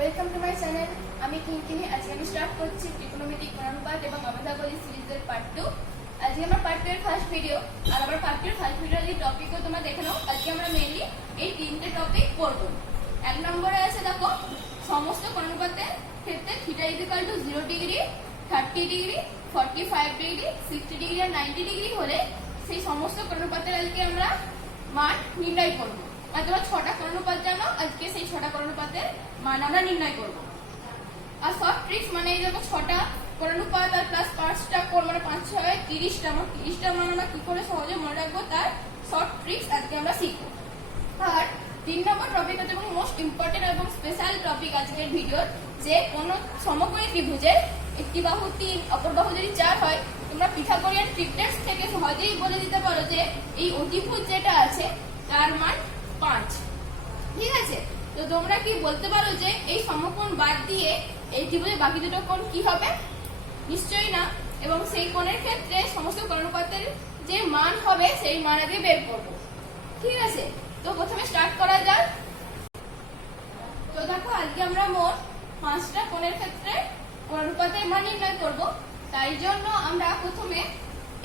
Welcome to my channel. আমি কিঙ্কিনি। আজকে আমি স্টার্ট করছি ত্রিকোণমিতিক অনুপাত এবং অমেধাবলী সিরিজের পার্ট 2। আজকে আমার পার্ট 2 এর ফার্স্ট ভিডিও। আর আমার পার্ট 2 এর ফার্স্ট ভিডিওর এই টপিকও তোমরা দেখে নাও। আজকে আমরা মেইনলি এই তিনটে টপিক পড়ব। এক নম্বরে আছে দেখো সমস্ত কোণানুপাতের ক্ষেত্রে theta equal to 0 degree, 30 degree, 45 degree, 60 degree আর 90 ডিগ্রি হলে সেই সমস্ত কোণানুপাতের আজকে আমরা মান নির্ণয় করব। আর তোমরা 6টা কোণানুপাত জানো, আজকে সেই 6টা কোণানুপাতের মান আমরা নির্ণয় করব। আর শর্ট ট্রিক্স মানে এই দেখো 6টা কোণানুপাত আর প্লাস 5টা কোণ মানে 5 6 30টা মান, 30টা মান আমরা কি করে সহজে মনে রাখবো তার শর্ট ট্রিক্স আজকে আমরা শিখব। আর 3 নম্বর টপিক হচ্ছে এবং মোস্ট ইম্পর্টেন্ট এবং স্পেশাল টপিক আজকের ভিডিওর, যে কোন সমকোণী ত্রিভুজের একটি বাহু 3 অপর বাহু যদি 4 হয় তোমরা পিথাগোরিয়ান ট্রিপলেটস থেকে সহজেই বলে দিতে পারো যে এই অতিভুজ যেটা আছে তার মান 5। ঠিক আছে, তো তোমরা কি বলতে পারো যে এই সমকোণ বাদ দিয়ে এই ত্রিভুজের বাকি দুটো কোণ কি হবে? নিশ্চয়ই না। এবং সেই কোণের ক্ষেত্রে সমস্ত কোণানুপাতের যে মান হবে সেই মান আগে বের করব। ঠিক আছে, তো প্রথমে স্টার্ট করা যাক। তো দেখো আজকে আমরা মোট 5টা কোণের ক্ষেত্রে কোণানুপাতের মান নির্ণয় করব। তাই জন্য আমরা প্রথমে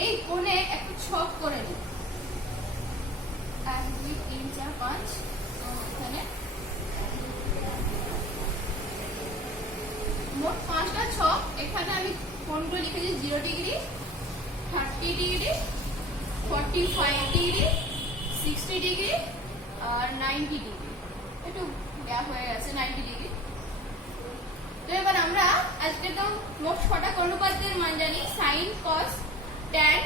এই কোণে একটু ছক করে নিই। 1 2 3 4 5। এখানে মোট 5টা ছক। এখানে আমি কোণগুলো লিখেছি 0 ডিগ্রি, 30 ডিগ্রি, 45 ডিগ্রি, 60 ডিগ্রি আর 90 ডিগ্রি। একটু গ্যাপ হয়ে গেছে 90 ডিগ্রি। তো এবার আমরা আজকে তো মোট 6টা কোণানুপাতের মান জানি। sin cos tan,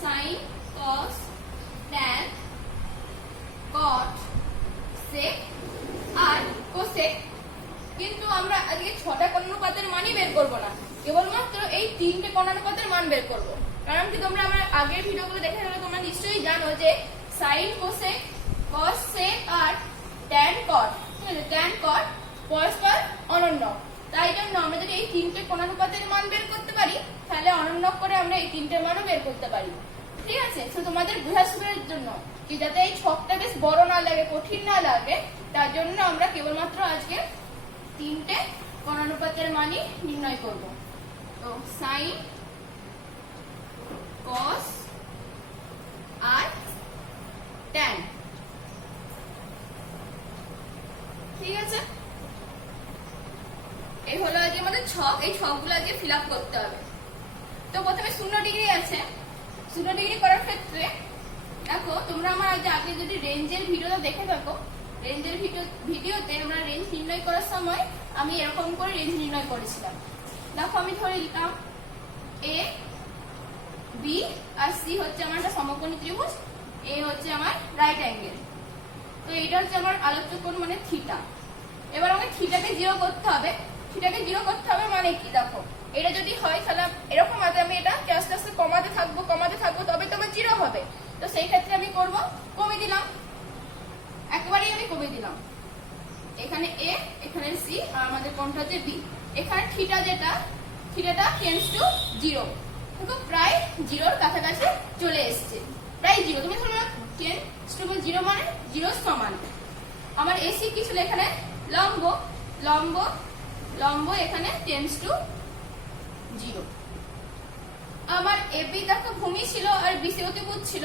sin cos tan, cot, sec আর cosec। কিন্তু আমরা আজকে 6টা কোণানুপাতের মানই বের করব না, কেবলমাত্র এই 3টে কোণানুপাতের মান বের করব। কারণ কি তোমরা আমার আগের ভিডিওগুলো দেখে থাকলে তোমরা নিশ্চয়ই জানো যে sin cosec, cos sec আর tan cot, ঠিক আছে, tan cot পরস্পর অনন্যক। তাই জন্য আমরা যদি এই 3টে কোণানুপাতের মান বের করতে পারি তাহলে অনন্যক করে আমরা এই 3টে মানও বের করতে পারি। ঠিক আছে, তো তোমাদের বোঝার সুবিধার জন্য কি যাতে এই ছকটা বেশ বড় না লাগে, কঠিন না লাগে, তার জন্য আমরা কেবলমাত্র আজকে 3টে কোণানুপাতের মানই নির্ণয় করব। তো sin, cos আর tan। ঠিক আছে, এই হলো আজকে আমাদের ছক। এই ছকগুলো আজকে ফিল আপ করতে হবে। তো প্রথমে 0 ডিগ্রি আছে। 0 ডিগ্রি করার ক্ষেত্রে দেখো তোমরা আমার আগে যদি রেঞ্জের ভিডিওটা দেখে থাকো, রেঞ্জের ভিডিওতে আমরা রেঞ্জ নির্ণয় করার সময় আমি এরকম করে রেঞ্জ নির্ণয় করেছিলাম। দেখো আমি ধরে নিলাম এ, বি আর সি হচ্ছে আমার একটা সমকোণী ত্রিভুজ, এ হচ্ছে আমার রাইট অ্যাঙ্গেল। তো এটা হচ্ছে আমার আলোচ্য কোণ মানে থিটা। এবার আমাকে থিটাকে 0 করতে হবে। থিটাকে 0 করতে হবে মানে কি? দেখো এটা যদি হয় তাহলে এরকম আছে, আমি এটাকে আস্তে আস্তে কমাতে থাকবো তবে তো আমার 0 হবে। তো সেই ক্ষেত্রে আমি করব কমিয়ে দিলাম, একবারেই আমি কমিয়ে দিলাম। এখানে এ, এখানে সি আর আমাদের কোণটা হচ্ছে বি। এখানে থিটা যেটা, থিটাটা টেন্ডস টু 0, দেখো প্রায় 0-র কাছাকাছি চলে এসেছে, প্রায় 0। তুমি ধরো টেন্ডস টু 0 মানে 0 সমান। আমার এসি কি ছিল এখানে? লম্ব, লম্ব, লম্ব এখানে টেন্ডস টু 0। আমার এবি দেখো ভূমি ছিল আর বিসি অতিভুজ ছিল।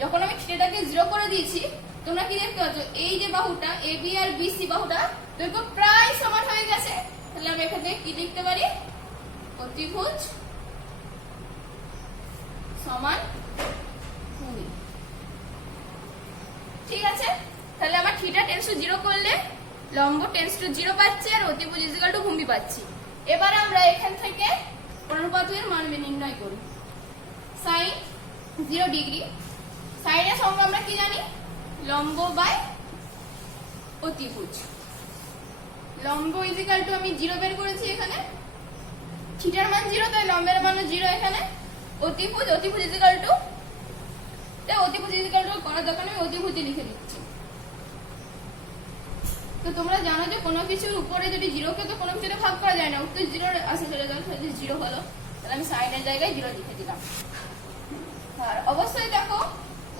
যখন আমি থিটাটাকে 0 করে দিয়েছি তোমরা কি দেখতে পাচ্ছ? এই যে বাহুটা এবি আর বিসি বাহুটা দৈর্ঘ্য প্রায় সমান হয়ে গেছে। তাহলে আমি এখান থেকে কি লিখতে পারি? অতিভুজ সমান ভূমি। ঠিক আছে, তাহলে আমার থিটা টেন্ডস টু 0 করলে লম্ব টেন্ডস টু 0 পাচ্ছি আর অতিভুজ ইকুয়াল টু ভূমি পাচ্ছি। এবার আমরা এখান থেকে কোণানুপাতের মান নির্ণয় করি। sin 0 ডিগ্রি, সাইনের সঙ্গে আমরা কি জানি? লম্ব বাই অতিভুজ। লম্ব ইকুয়াল টু আমি 0 বের করেছি এখানে, থিটার মান 0 তাই লম্বের মানও 0 এখানে। অতিভুজ, অতিভুজ ইকুয়াল টু, তাই অতিভুজ ইকুয়াল টু করার দরকার নেই, অতিভুজই লিখে দিচ্ছি। তো তোমরা জানো যে কোনো কিছুর উপরে যদি 0 কে তো কোনো কিছুতে ভাগ করা যায় না, উত্তর 0 আসে চলে গেল, 0 হলো। তাহলে আমি সাইনের জায়গায় 0 লিখে দিলাম। আর অবশ্যই দেখো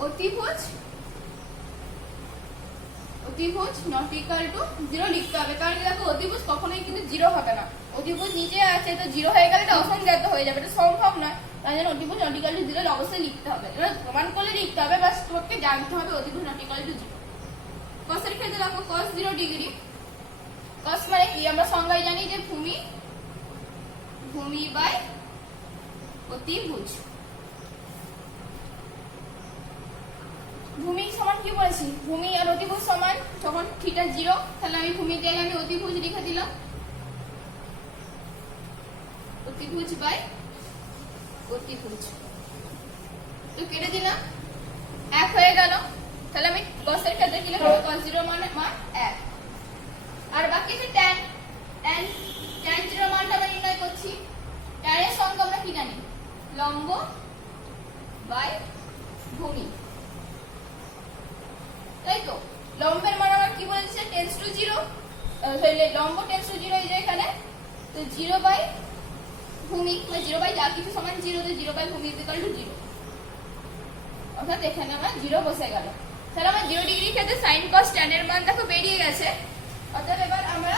অতিভুজ অতিভুজ নট ইকুয়াল টু 0 লিখতে হবে, কারণ দেখো অতিভুজ কখনোই কিন্তু 0 হবে না। অতিভুজ নিচে আছে, তো 0 হয়ে গেলে এটা অসংজ্ঞাত হয়ে যাবে, এটা সম্ভব নয়। তাই জন্য অতিভুজ নট ইকুয়াল টু 0 অবশ্যই লিখতে হবে। এটা প্রমাণ করলে লিখতে হবে, বাস তোমাকে জানতে হবে অতিভুজ নট ইকুয়াল টু 0। কসের ক্ষেত্রে দেখো cos 0 ডিগ্রি। cos মানে কি আমরা সংজ্ঞায় জানি যে ভূমি বাই অতিভুজ। ভূমি সমান কি বলেছি, ভূমি আর অতিভুজ সমান যখন থিটা 0, তাহলে আমি ভূমির জায়গায় আমি অতিভুজ লিখে দিলাম, অতিভুজ বাই অতিভুজ। তো কেটে দিলাম, 1 হয়ে গেল। তাহলে আমি cos এর ক্ষেত্রে কি লিখব, cos 0 মানে 1। আর বাকি আছে tan 0 মানটা আমরা নির্ণয় করছি। tan এর সংজ্ঞা আমরা কি জানি, লম্ব বাই ভূমি, তাই তো। লম্বের মান আমরা কি বলেছে, টেন্ডস টু 0, তাহলে লম্ব টেন্ডস টু 0 এই যে এখানে, তো 0 বাই ভূমি মানে 0 বাই যা কিছু সমান 0, তো 0 বাই ভূমি ইকুয়াল টু 0, অর্থাৎ এখানে আমার 0 বসে গেল। তাহলে আমার 0 ডিগ্রি ক্ষেত্রে sin cos tan এর মান দেখো বেরিয়ে গেছে। অর্থাৎ এবার আমরা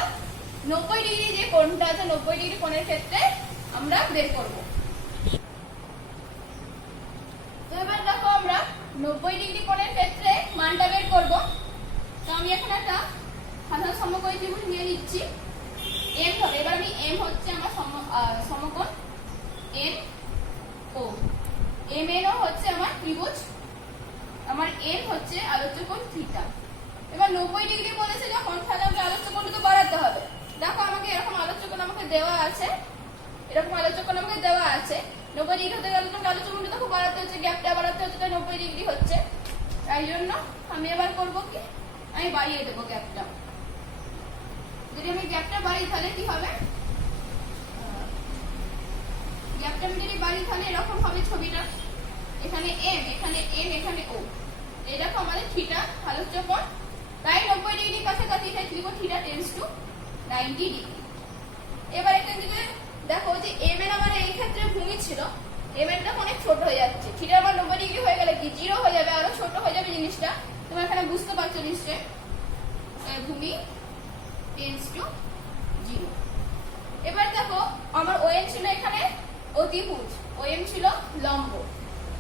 90 ডিগ্রি যে কোণটা আছে, 90 ডিগ্রি কোণের ক্ষেত্রে আমরা বের করব। তো এবার দেখো আমরা 90 ডিগ্রি কোণের ক্ষেত্রে মানটা বের করব। তো আমি এখন একটা সাধারণ সমকোণী ত্রিভুজ নিয়ে নিচ্ছি, m হবে। এবার আমি m হচ্ছে আমার সমকোণ n ও mn হচ্ছে আমার ত্রিভুজ, আমার n হচ্ছে আলোচ্য কোণ থিটা। এবার 90 ডিগ্রি বলেছে যখন, তাহলে আমাকে আলোচ্য কোণটা তো বাড়াতে হবে। দেখো আমাকে এরকম আলোচ্য কোণ আমাকে দেওয়া আছে, এরকম আলোচ্য কোণ আমাকে দেওয়া আছে। 90 ডিগ্রি হতে গেলে তোমাকে আলোচ্য কোণটা দেখো বাড়াতে হচ্ছে, গ্যাপটা বাড়াতে হচ্ছে, তাই 90 ডিগ্রি হচ্ছে। তাই জন্য আমি এবার করব কি, আমি বাড়িয়ে দেবো গ্যাপটা। যদি আমি গ্যাপটা বাড়ি তাহলে কি হবে, গ্যাপটা আমি যদি বাড়ি তাহলে এরকম হবে ছবিটা, এখানে m, এখানে n, এখানে o। এই দেখো আমাদের থিটা আলোচ্য কোণ, তাই 90 ডিগ্রি কাছাকাছি, তাই লিখব থিটা টেন্ডস টু 90 ডিগ্রি। এবার এখান থেকে দেখো যে m এর আমার এই ক্ষেত্রে ভূমি ছিল, m এরটা অনেক ছোট হয়ে যাচ্ছে, থিটা আমার 90 ডিগ্রি হয়ে গেলে কি 0 হয়ে যাবে, আরো ছোট হয়ে যাবে জিনিসটা। তোমরা এখানে বুঝতে পারছো নিশ্চয়ই, ভূমি টেন্ডস টু 0। এবার দেখো আমার OM ছিল এখানে অতিভুজ, OM ছিল লম্ব,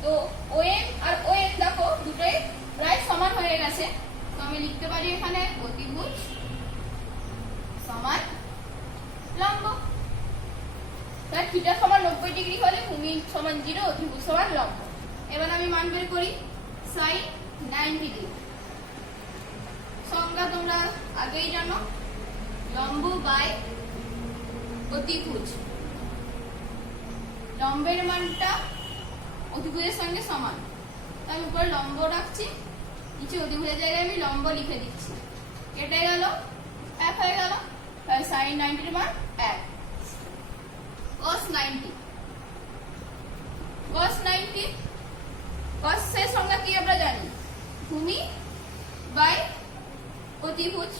তো OM আর OM দেখো দুটোই প্রায় সমান হয়ে গেছে। তো আমি লিখতে পারি এখানে অতিভুজ সমান লম্ব। তাই থিটা সমান 90 ডিগ্রি হলে ভূমি সমান 0, অতিভুজ সমান লম্ব। এবার আমি মান বের করি sin 90 ডিগ্রি। সংজ্ঞা তোমরা আগেই জানো, লম্ব বাই অতিভুজ। লম্বের মানটা অতিভুজের সঙ্গে সমান, তাই উপরে লম্ব রাখছি, নিচে অতিভুজের জায়গায় আমি লম্ব লিখে দিচ্ছি। কেটে গেল, 1 হয়ে গেল, তাই sin 90 এর মান 1। cos 90, cos 90, cos এর সংজ্ঞা কি আমরা জানি, ভূমি বাই অতিভুজ।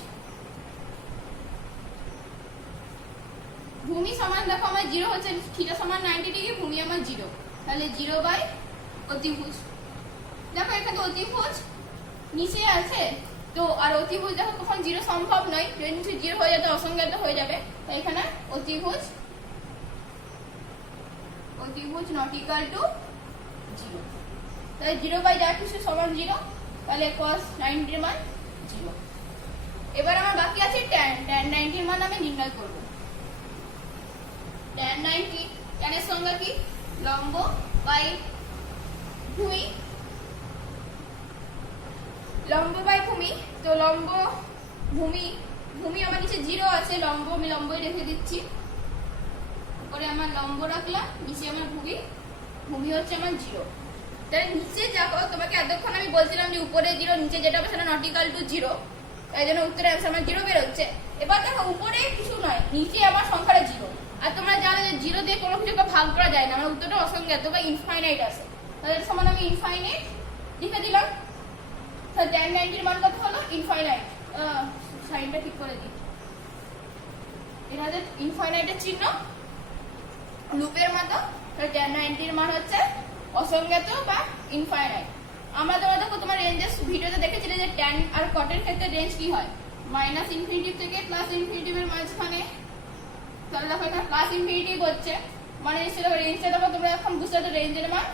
ভূমি সমান দেখো আমার 0 হচ্ছে, থিটা সমান 90 ডিগ্রি, ভূমি আমার 0, তাহলে 0 বাই অতিভুজ। দেখো এখানে অতিভুজ নিচে আছে, তো আর অতিভুজ দেখো কখন 0 সম্ভব নয়, যদি নিচে 0 হয়ে যাবে অসংজ্ঞাত হয়ে যাবে। তাই এখানে অতিভুজ নট ইকুয়াল টু 0, তাই 0 বাই যা কিছু সমান 0, তাহলে cos 90 এর মান 0। এবার আমার বাকি আছে tan 90 এর মান আমি নির্ণয় করব। tan 90, tan এর সংজ্ঞা কি, লম্ব বাই ভূমি, লম্ব বাই ভূমি। তো লম্ব ভূমি আমার নিচে 0 আছে, লম্ব আমি লম্বই রেখে দিচ্ছি, উপরে আমার লম্ব রাখলাম, নিচে আমার ভূমি হচ্ছে আমার 0। তাহলে নিচে যাবো, তোমাকে এতক্ষণ আমি বলছিলাম যে উপরে 0, নিচে যেটা হবে সেটা নট ইকুয়াল টু 0, তাই জন্য উত্তরের অ্যান্সার আমার 0 বের হচ্ছে। এবার দেখো উপরে কিছু নয়, নিচে আমার সংখ্যাটা 0, আর তোমরা জানো যে 0 দিয়ে কোনো কিছুকে ভাগ করা যায় না, আমার উত্তরটা অসংজ্ঞাত বা ইনফাইনাইট আছে, তাহলে সমান আমি ইনফাইনাইট লিখে দিলাম। তাহলে tan 90 এর মান কত হলো, ইনফাইনাইট। সাইনটা ঠিক করে দিই, এটা হচ্ছে ইনফাইনাইটের চিহ্ন লুপের মতো। তাহলে tan 90 এর মান হচ্ছে অসংজ্ঞাত বা ইনফাইনাইট। আমরা দেখো তোমার রেঞ্জেস ভিডিওতে দেখেছিলে যে ট্যান আর কটের ক্ষেত্রে রেঞ্জ কি হয়, মাইনাস ইনফিনিটিভ থেকে প্লাস ইনফিনিটিভের মাঝখানে। তাহলে দেখো এখানে প্লাস ইনফিনিটিভ হচ্ছে, মানে নিশ্চয়ই রেঞ্জটা দেখো তোমরা এখন বুঝতে পারছো রেঞ্জের মান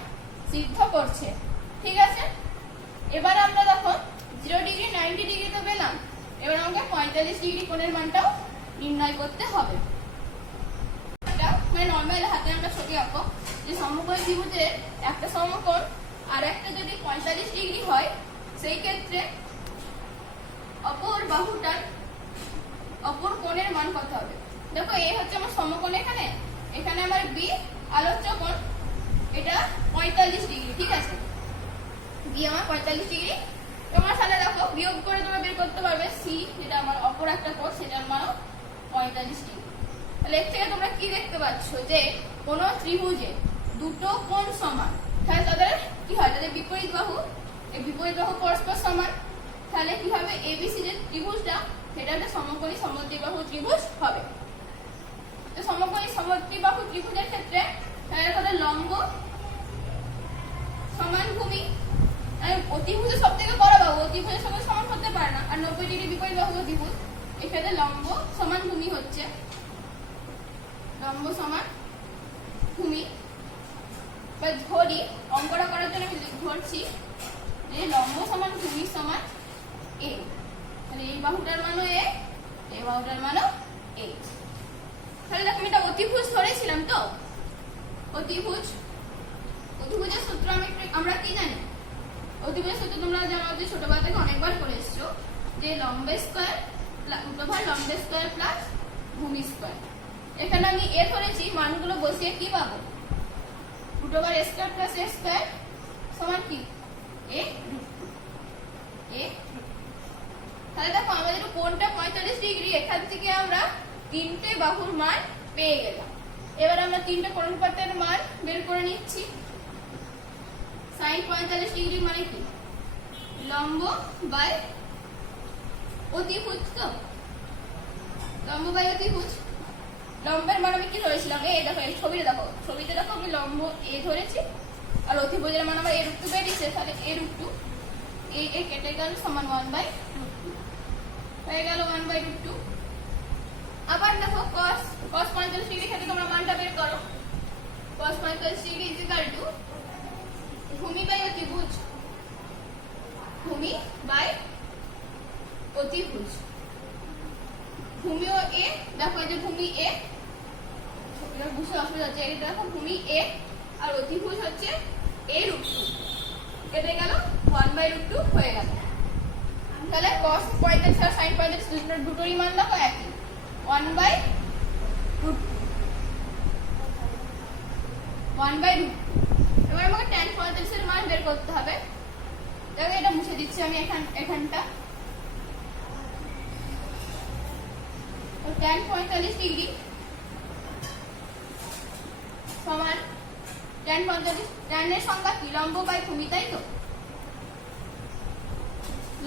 সিদ্ধ করছে। ঠিক আছে, এবার আমরা দেখো 0 ডিগ্রি 90 ডিগ্রি তো পেলাম, এবার আমাকে 45 ডিগ্রি কোণের মানটাও নির্ণয় করতে হবে। মানে নর্মাল হাতে আমরা ছবি আঁকো যে সমকোণী ত্রিভুজের একটা সমকোণ আর একটা যদি 45 ডিগ্রি হয়, সেই ক্ষেত্রে অপর বাহুটার অপর কোণের মান কত হবে। দেখো এ হচ্ছে আমার সমকোণ, এখানে এখানে আমার বি আলোচ্য কোণ, এটা 45 ডিগ্রি। ঠিক আছে, বি আমার 45 ডিগ্রি। তোমার সাথে দেখো বিয়োগ করে তোমরা বের করতে পারবে সি, যেটা আমার অপর একটা কোণ, সেটার মানও 45 ডিগ্রি। তাহলে এর থেকে তোমরা কি দেখতে পাচ্ছ যে কোন ত্রিভুজে দুটো কোণ সমান, তাহলে তাদের কি হয়, তাদের বিপরীত বাহু, এই বিপরীত বাহু পরস্পর সমান। তাহলে কি হবে, এবিসি যে ত্রিভুজটা সেটা একটা সমকোণী সমদ্বিবাহু ত্রিভুজ হবে। তো সমকোণী সমদ্বিবাহু ত্রিভুজের ক্ষেত্রে তাদের লম্ব সমান ভূমি, অতিভুজের সব থেকে বড় বাহু অতিভুজের সঙ্গে সমান হতে পারে না, আর 90 ডিগ্রি বিপরীত বাহু অতিভুজ, এক্ষেত্রে লম্ব সমান ভূমি হচ্ছে লম্ব সমান ভূমি। ধরি অঙ্কটা করার জন্য আমি ধরছি যে লম্ব সমান ভূমি সমান এ, তাহলে এই বাহুটার মানও এ, এই বাহুটার মানও এ। তাহলে দেখো আমি এটা অতিভুজ ধরেছিলাম, তো অতিভুজের সূত্র আমরা কি জানি, অতিভুজের সূত্র তোমরা জানো যে ছোটবেলা থেকে অনেকবার করে এসছো, যে লম্ব স্কয়ার √ লম্ব স্কয়ার প্লাস ভূমি স্কয়ার। এখানে আমি এ ধরেছি, মানগুলো বসিয়ে কি পাবো, √ স্কয়ার প্লাস এ স্কয়ার সমান কি এ √2। তাহলে দেখো আমাদের কোণটা 45 ডিগ্রি, এখান থেকে আমরা তিনটে বাহুর মান পেয়ে গেলাম। এবার আমরা তিনটে কোণানুপাতের মান বের করে নিচ্ছি। sin 45 ডিগ্রি মানে কি, লম্ব বাই অতিভুজ, তো লম্ব বাই অতিভুজ। লম্বের মান আমি কি ধরেছিলাম, এ দেখো এই ছবিতে দেখো আমি লম্ব এ ধরেছি, আর অতিভুজের মান আমার a√2 বেরিয়েছে, তাহলে a√2 এ কেটে গেল সমান 1/√2 হয়ে গেল 1/√2। আবার দেখো cos 45 ডিগ্রি ক্ষেত্রে তোমরা মানটা বের করো, cos 45 ডিগ্রি = ভূমি বাই অতিভুজ, ভূমি বাই অতিভুজ। ভূমিও এ, দেখো এই যে ভূমি এ, এটা বুঝতে অসুবিধা হচ্ছে, এটা দেখো ভূমি এ আর অতিভুজ হচ্ছে a√2, কেটে গেল 1/√2 হয়ে গেল। তাহলে cos 45 আর sin 45 দুটোরই মান দেখো একই, 1/√2। এবার আমাকে tan 45 এর মান বের করতে হবে। দেখো এটা মুছে দিচ্ছি আমি এখানটা। tan 45 ডিগ্রি সমান tan 45, tan এর সংজ্ঞা কি, লম্ব বাই ভূমি, তাই তো।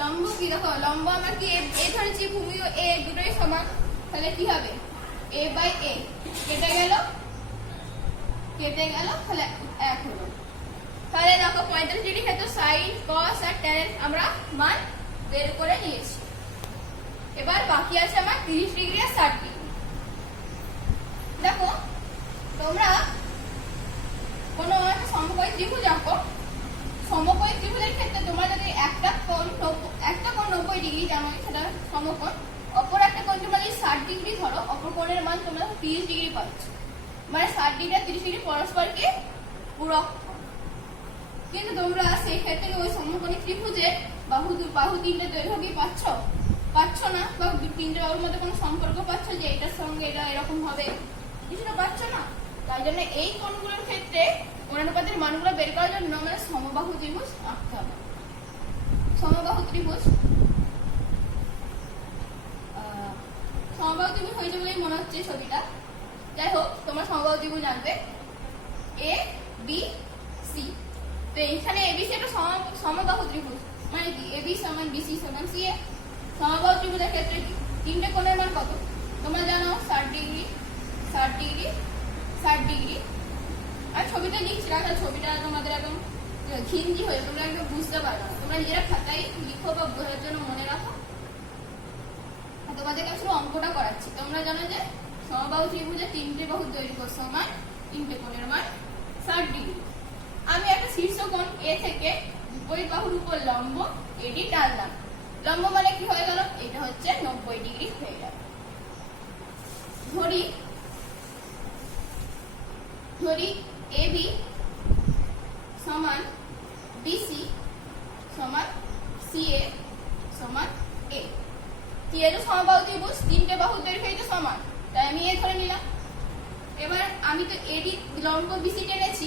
লম্ব কি, দেখো লম্ব আমরা কি এ ধরেছি, ভূমিও এ, দুটোই সমান, তাহলে কি হবে a বাই a, কেটে গেল তাহলে 1 হলো। তাহলে দেখো 45 ডিগ্রি ক্ষেত্রে sin cos আর tan আমরা মান বের করে নিয়েছি। এবার বাকি আছে আমার 30 ডিগ্রি আর 60 ডিগ্রি। দেখো তোমরা কোনো একটা সমকোণী ত্রিভুজ আঁকো, সমকোণী ত্রিভুজের ক্ষেত্রে তোমরা যদি একটা কোণ 90 ডিগ্রি জানো সেটা সমকোণ, অপর একটা কোণ তোমরা যদি 60 ডিগ্রি ধরো, অপর কোণের মান তোমরা 30 ডিগ্রি পাচ্ছ, মানে 60 ডিগ্রি আর 30 ডিগ্রি পরস্পরকে পূরক। কিন্তু তোমরা সেই ক্ষেত্রে ওই সমকোণী ত্রিভুজের বাহু তিনটে দৈর্ঘ্য কি পাচ্ছ না, বা তিনটে বাহুর মধ্যে কোনো সম্পর্ক পাচ্ছ যে এটার সঙ্গে এটা এরকম হবে, কিছুটা পাচ্ছ না। তাই জন্য এই কোণগুলোর ক্ষেত্রে কোণানুপাতের মানগুলো বের করার জন্য আমাদের সমবাহু ত্রিভুজ আঁকতে হবে। সমবাহু ত্রিভুজ হয়েছে বলেই মনে হচ্ছে ছবিটা। যাই হোক, তোমরা সমবাহু ত্রিভুজ আঁকবে এ বি সি। তো এখানে এবিসি একটা সমবাহু ত্রিভুজ, মানে কি এবি সমান বিসি সমান সি এ। সমবাহু ত্রিভুজের ক্ষেত্রে কি তিনটে কোণের মান কত তোমরা জানো, 60 ডিগ্রি 60 ডিগ্রি 60 ডিগ্রি। আর ছবিটা লিখছি না, ছবিটা তোমাদের একদম ঘিঞ্জি হয়ে তোমরা একদম বুঝতে পারবে না। তোমরা নিজেরা খাতায় লিখো বা বোঝার জন্য মনে রাখো। তোমাদেরকে আমি শুধু অঙ্কটা করাচ্ছি। তোমরা জানো যে সমবাহু ত্রিভুজের 3টে বাহু দৈর্ঘ্য সমান 3টে কোণের মান 60 ডিগ্রি। আমি একটা শীর্ষকোণ এ থেকে বিপরীত বাহুর উপর লম্ব এডি টানলাম। লম্ব মানে কি হয়ে গেল? এটা হচ্ছে 90 ডিগ্রি হয়ে গেল। ধরি AB সমান BC সমান CA সমান A। যেহেতু সমবাহু ত্রিভুজ 3টে বাহুর দৈর্ঘ্য এটা সমান, তাই আমি এ ধরে নিলাম। এবার আমি তো এডি লম্ব BC টেনেছি।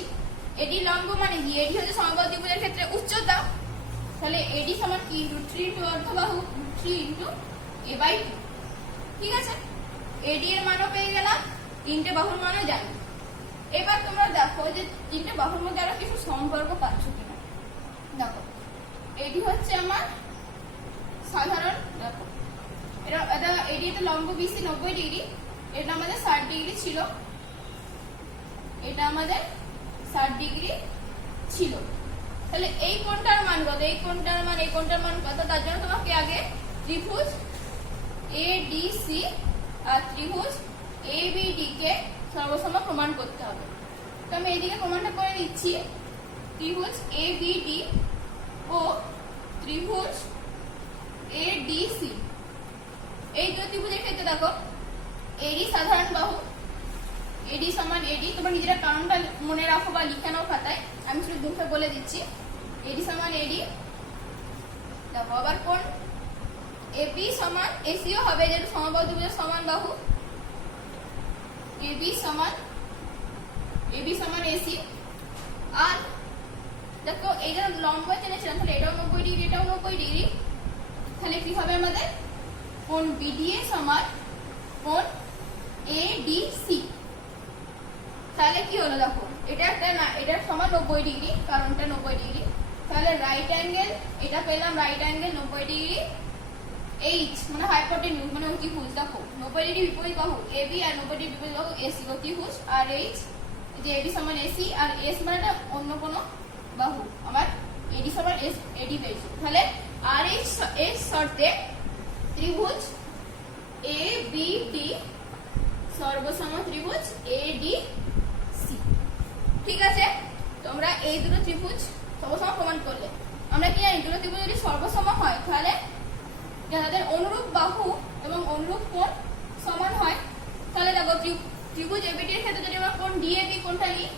এডি লম্ব মানে কি? এডি হচ্ছে সমবাহু ত্রিভুজের ক্ষেত্রে উচ্চতা। তাহলে এডি সমান কি? √3 ইনটু অর্ধবাহু √3 ইনটু a/2। ঠিক আছে, এডি এর মানও পেয়ে গেলাম, 3টে বাহুর মানও জানি। এবার তোমরা দেখো যে 3টে বাহুর মধ্যে আরো কিছু সম্পর্ক পাচ্ছ কিনা। দেখো এডি হচ্ছে আমার সাধারণ, দেখো এটা এডি তো লম্ব BC 90 ডিগ্রি, এটা আমাদের 60 ডিগ্রি ছিল, এটা আমাদের 60 ডিগ্রি ছিল। তাহলে এই কোণটার মান কত? এই কোণটার মান কত? তার জন্য তোমাকে আগে ত্রিভুজ ADC আর ত্রিভুজ ABD কে সর্বসম প্রমাণ করতে হবে। তো আমি এইদিকে প্রমাণটা করে দিচ্ছি। ত্রিভুজ ABD ও ত্রিভুজ ADC, এই দুটো ত্রিভুজের ক্ষেত্রে দেখো এডি সাধারণ বাহু, এডি সমান এডি। তোমরা নিজেরা কারণটা মনে রাখো বা লিখে নাও খাতায়, আমি শুধু মুখে বলে দিচ্ছি। এডি সমান এডি। দেখো আবার কোণ এবি সমান এসিও হবে, যেহেতু সমবাহু ত্রিভুজের সমান বাহু। এবি সমান এসি। আর দেখো এই যে লম্ব টেনেছিলাম, তাহলে এটাও 90 ডিগ্রি, এটাও 90 ডিগ্রি। তাহলে কি হবে আমাদের? কোণ বিডিএ সমান কোণ এডিসি। তাহলে কি হলো? দেখো এটা একটা না, এটার সমান 90 ডিগ্রি, কারণটা 90 ডিগ্রি। তাহলে রাইট অ্যাঙ্গেল, এটা পেলাম রাইট অ্যাঙ্গেল 90 ডিগ্রি। এইচ মানে হাইপোটেনিউজ মানে অতিভুজ। দেখো 90 ডিগ্রি বিপরীত বাহু এবি আর 90 ডিগ্রি বিপরীত বাহু এসি অতিভুজ। আর এইচ যে এডি সমান এসি আর এস মানে অন্য কোনো বাহু, আমার এডি সমান এস এডি পেয়েছি। তাহলে আর এইচ শর্তে ত্রিভুজ ABD সর্বসম ত্রিভুজ ADC। ঠিক আছে, তোমরা এই দুটো ত্রিভুজ সর্বসম প্রমাণ করলে। আমরা কি জানি? দুটো ত্রিভুজ যদি সর্বসম হয় তাহলে যাদের অনুরূপ বাহু এবং অনুরূপ কোণ সমান হয়। তাহলে দেখো ত্রিভুজ ABD এর ক্ষেত্রে যদি আমরা কোণ DAB কোণটা নিই,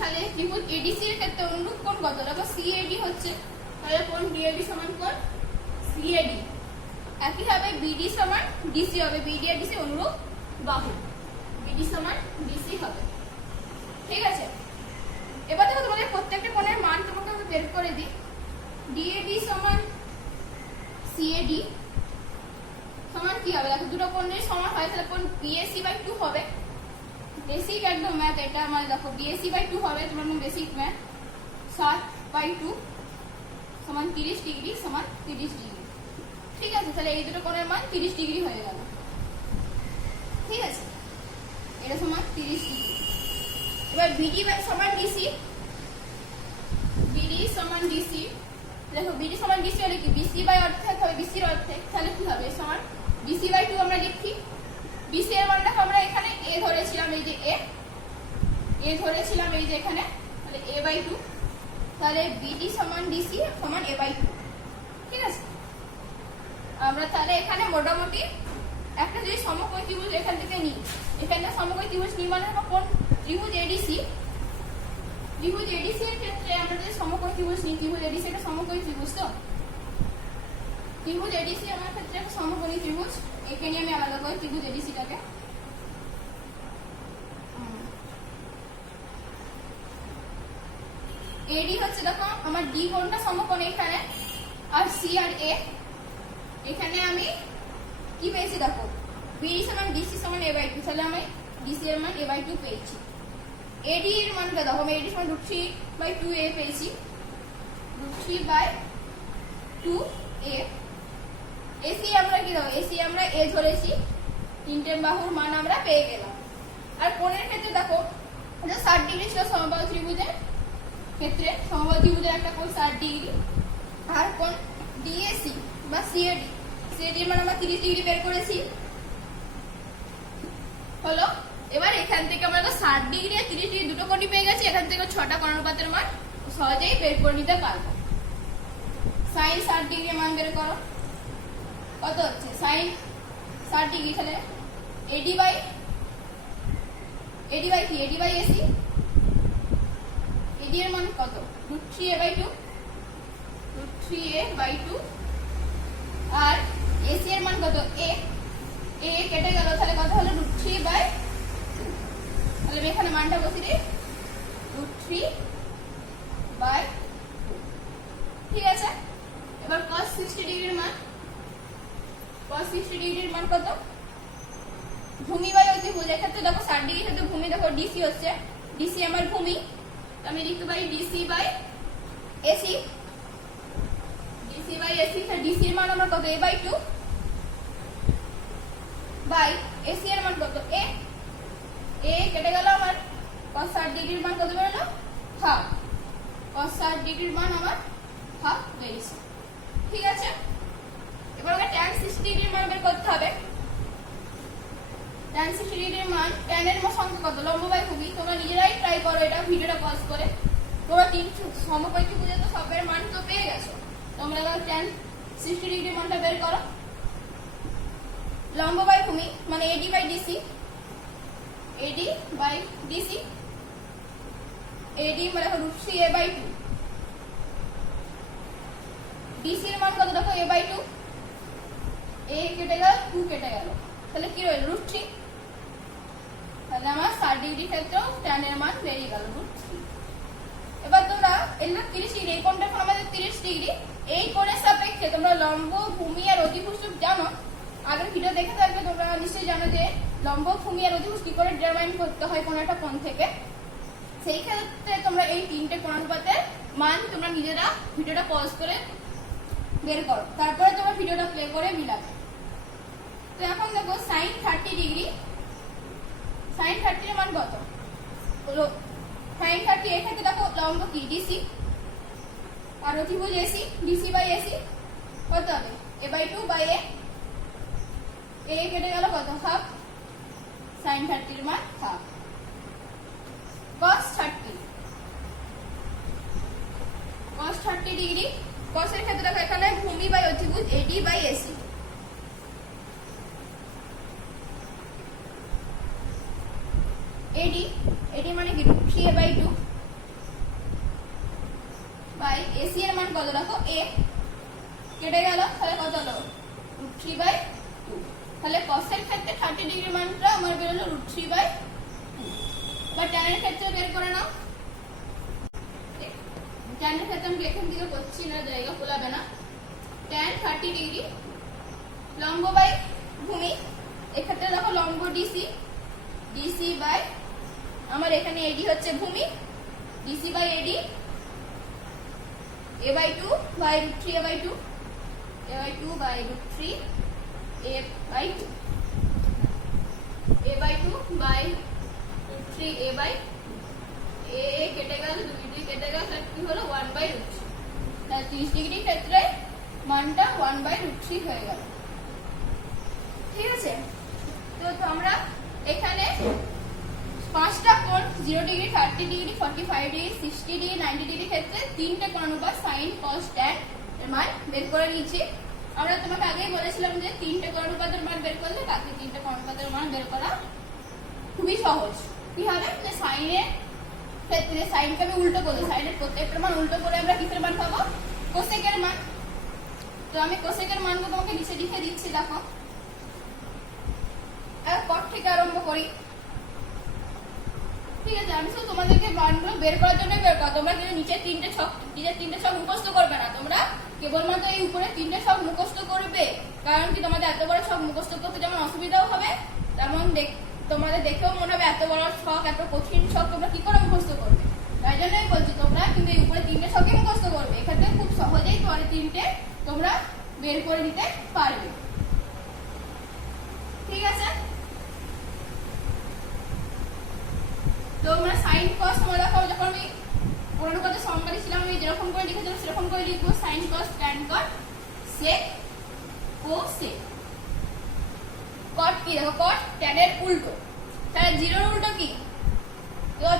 তাহলে ত্রিভুজ ADC এর ক্ষেত্রে অনুরূপ কোণ কত? দেখো CAD হচ্ছে, তাহলে কোণ DAB সমান কোণ CAD। একইভাবে BD সমান DC হবে, BD আর DC অনুরূপ বাহু, BD সমান DC হবে। ঠিক আছে, এবার দেখো তোমাদের প্রত্যেকটা কোণের মান তোমাকে আমি বের করে দিই। DAB সমান CAD সমান কি হবে? দেখো দুটো কোণের সমান হয়, তাহলে কোণ BAC/2 হবে। বেসিক একদম ম্যাথ এটা আমার। দেখো BAC/2 হবে, তোমার বেসিক ম্যাথ। 7/2 সমান 30 ডিগ্রি সমান 30 ডিগ্রি। ঠিক আছে, তাহলে এই দুটো কোণের মান 30 ডিগ্রি হয়ে গেল। ঠিক আছে, এটা সমান 30 ডিগ্রি। এবার BD সমান DC, BD সমান DC। দেখো BD সমান DC হলে কি? BC/অর্ধেক হবে, BC এর অর্ধেক। তাহলে কি হবে? সমান BC/2 আমরা লিখি। BC এর মান দেখো আমরা এখানে A ধরেছিলাম, এই যে A ধরেছিলাম এই যে এখানে, তাহলে A/2। তাহলে BD সমান DC সমান A/2। ঠিক আছে, আমরা তাহলে এখানে মোটামুটি একটা যদি সমকোণ ত্রিভুজ এখান থেকে নিই, এখানে সমকোণ ত্রিভুজ নির্মাণের কোণ ত্রিভুজ ADC। ত্রিভুজ ADC এর ক্ষেত্রে আমরা যদি সমকোণ ত্রিভুজ নিই, ত্রিভুজ ADC একটা সমকোণী ত্রিভুজ। তো ত্রিভুজ ADC আমার ক্ষেত্রে একটা সমকোণী ত্রিভুজ। একে নিয়ে আমি আলাদা করি ত্রিভুজ ADC-টাকে। AD হচ্ছে দেখো আমার D কোণটা সমকোণ এখানে, আর C আর A এখানে আমি কি পেয়েছি? দেখো BD সমান DC সমান A/2, তাহলে আমি DC এর মান A/2 পেয়েছি। AD এর মানটা দেখো আমি AD সমান √3/2A পেয়েছি, √3/2A। AC আমরা কি দেখো AC আমরা A ধরেছি, 3টে বাহুর মান আমরা পেয়ে গেলাম। আর কোণের ক্ষেত্রে দেখো এটা 60 ডিগ্রি ছিল সমবাহু ত্রিভুজের ক্ষেত্রে। সমবাহু ত্রিভুজের একটা কোণ 60 ডিগ্রি, আর কোণ ডিএসি বা সিএডি, সিএডি এর মান আমরা 30 ডিগ্রি বের করেছি। হলো, এবার এখান থেকে আমরা 60 ডিগ্রি আর 30 ডিগ্রি দুটো কোণই পেয়ে গেছি। এখান থেকে 6টা কোণানুপাতের মান সহজেই বের করে নিতে পারবো। sin 60 ডিগ্রি মান বের করো, কত হচ্ছে sin 60 ডিগ্রি, তাহলে এডি বাই কি, এডি বাই এসি, এডি এর মান কত √3a/2, √3a/2, আর এসি এর মান কত a, a কেটে গেল, তাহলে কত হলো √3/2, তাহলে আমি এখানে মানটা বসিয়ে দিই √3/2। ঠিক আছে, এবার cos 60 ডিগ্রির মান, cos 60 ডিগ্রির মান কত, ভূমি বাই অতিভুজ। এক্ষেত্রে দেখো 60 ডিগ্রি সাথে ভূমি দেখো ডিসি হচ্ছে, ডিসি আমার ভূমি, আমি লিখতে পারি DC by AC, DC by AC. DC এর মান আমার কত a/2 বাই এসি এর মান কত a, a কেটে গেল, আমার cos 60 ডিগ্রির মান কত বেরোলো হাফ, cos 60 ডিগ্রির মান আমার হাফ বেরিয়েছে। ঠিক আছে, এবার আমাকে tan 60 ডিগ্রির মান বের করতে হবে। tan 60 ডিগ্রির মান, tan এর সংখ্যা কত, লম্ব বাই ভূমি। তোমরা নিজেরাই ট্রাই করো এটা, ভিডিওটা পজ করে। তোমরা তিন সমকোণী ত্রিভুজে তো সবের মান তো পেয়ে গেছো, তোমরা এবার tan 60 ডিগ্রির মানটা বের করো। লম্ব বাই ভূমি মানে AD by DC, AD by DC, AD মানে √3a/2, ডিসি এর মান কত দেখো a/2, a কেটে গেল, 2 কেটে গেল, তাহলে কি রইল √3। তাহলে আমার 60 ডিগ্রি ক্ষেত্রেও tan এর মান বেরিয়ে গেল √3। এবার তোমরা এগুলো 30 ডিগ্রি, এই কোণটা এখন আমাদের 30 ডিগ্রি, এই কোণের সাপেক্ষে তোমরা লম্ব, ভূমি আর অতিভুজ জানো, আগের ভিডিও দেখে থাকবে তোমরা নিশ্চয়ই জানো যে লম্ব, ভূমি আর অতিভুজ কি করে ডিটারমাইন করতে হয় কোন একটা কোণ থেকে। সেই ক্ষেত্রে তোমরা এই তিনটে কোণানুপাতের মান তোমরা নিজেরা ভিডিওটা পজ করে বের করো, তারপরে তোমরা ভিডিওটা প্লে করে মিলাবে। তো এখন দেখো sin 30 ডিগ্রি, sin 30 এর মান কত হলো, sin 30 এর ক্ষেত্রে দেখো লম্ব কি ডিসি আর অতিভুজ এসি, ডিসি বাই এসি কত হবে a/2 বাই a, কেটে গেল কত হাফ, sin 30 এর মান হাফ। cos 30 ডিগ্রি, cos এর ক্ষেত্রে দেখো এখানে ভূমি বাই অতিভুজ এডি বাই এসি, এডি, এডি মানে কি √3a/2 বাই এসি এর মান কত দেখো a, কেটে গেল, তাহলে কত হলো √3/2। তাহলে cos এর ক্ষেত্রে 30 ডিগ্রি মানটা আমার বেরোলো √3/2। এবার tan এর ক্ষেত্রে বের করে নাও। tan এর ক্ষেত্রে আমি এখান থেকে করছি না, জায়গা খোলাবে না। tan 30 ডিগ্রি, লম্ব বাই ভূমি, এক্ষেত্রে দেখো লম্ব ডিসি, ডিসি বাই আমার এখানে এডি হচ্ছে ভূমি, DC by AD, a/2 by √3a/2, a/2 by √3a/2, a/2 by √3a/2, a কেটে গেল, 2 কেটে গেল, তাহলে কি হলো 1/√3। তাহলে 30 ডিগ্রি ক্ষেত্রে মানটা 1/√3 হয়ে গেল। ঠিক আছে, তো আমরা এখানে 5টা কোণ 0 degree, 30 degree, 45 degree, 60 degree, 90 degree ক্ষেত্রে তিনটে কোণানুপাত sin, cos, tan এর মান বের করে নিয়েছি। আমরা তোমাকে আগেই বলেছিলাম যে তিনটে কোণানুপাতের মান বের করলে বাকি তিনটে কোণানুপাতের মান বের করা খুবই সহজ। কি হবে যে sin এর ক্ষেত্রে সাইনকে আমি উল্টো করব, সাইনের প্রত্যেকটা মান উল্টো করে আমরা কিসের মান পাবো, কোসেকের মান। তো আমি কোসেকের মানগুলো তোমাকে নিচে লিখে দিচ্ছি, দেখো কট থেকে আরম্ভ করি। ঠিক আছে, আমি শুধু তোমাদেরকে মানগুলো বের করার জন্য বের করা, তোমরা কিন্তু নিচে তিনটে ছক মুখস্থ করবে না, তোমরা কেবলমাত্র এই উপরে তিনটে ছক মুখস্থ করবে। কারণ কি তোমাদের এত বড় ছক মুখস্থ করতে যেমন অসুবিধাও হবে, তেমন তোমাদের দেখেও মনে হবে এত বড় ছক, এত কঠিন ছক তোমরা কি করে মুখস্থ করবে। তাই জন্যই বলছি তোমরা কিন্তু এই উপরে তিনটে ছকে মুখস্থ করবে, এক্ষেত্রে খুব সহজেই তোমাদের তিনটে তোমরা বের করে নিতে পারবে। ঠিক আছে, তো আমরা কি দেখো cot tan এর উল্টো, তাহলে 0 এর উল্টো কি?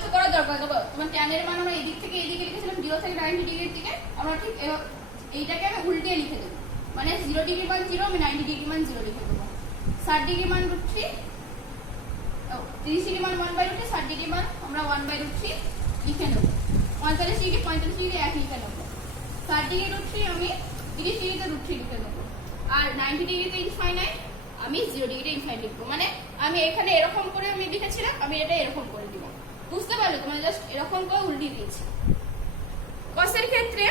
তো করা দরকার। দেখো তোমার tan এর মান আমরা এই দিক থেকে এই দিকে লিখেছিলাম 0 থেকে 90 ডিগ্রির দিকে, আমরা ঠিক এইটাকে আমি উল্টে লিখে দেব, মানে 0 ডিগ্রি মান 0, আমি 90 ডিগ্রি মান 0 লিখে দেব। 60 ডিগ্রি মান √3, 30 ডিগ্রি মান 1/√3, 60 ডিগ্রি মান আমরা 1/√3 লিখে নেব। 45 ডিগ্রি এক লিখে নেব। 60 ডিগ্রি √3 আমি 30 ডিগ্রিতে √3 লিখে নেব, আর 90 ডিগ্রিতে ইনফাইনাইট আমি 0 ডিগ্রিতে ইনফাইনাইট লিখবো। মানে আমি এখানে এরকম করে আমি লিখেছিলাম, আমি এটা এরকম করে দিব। বুঝতে পারলে? তোমরা জাস্ট এরকম করে উল্টে দিয়েছি। কসের ক্ষেত্রে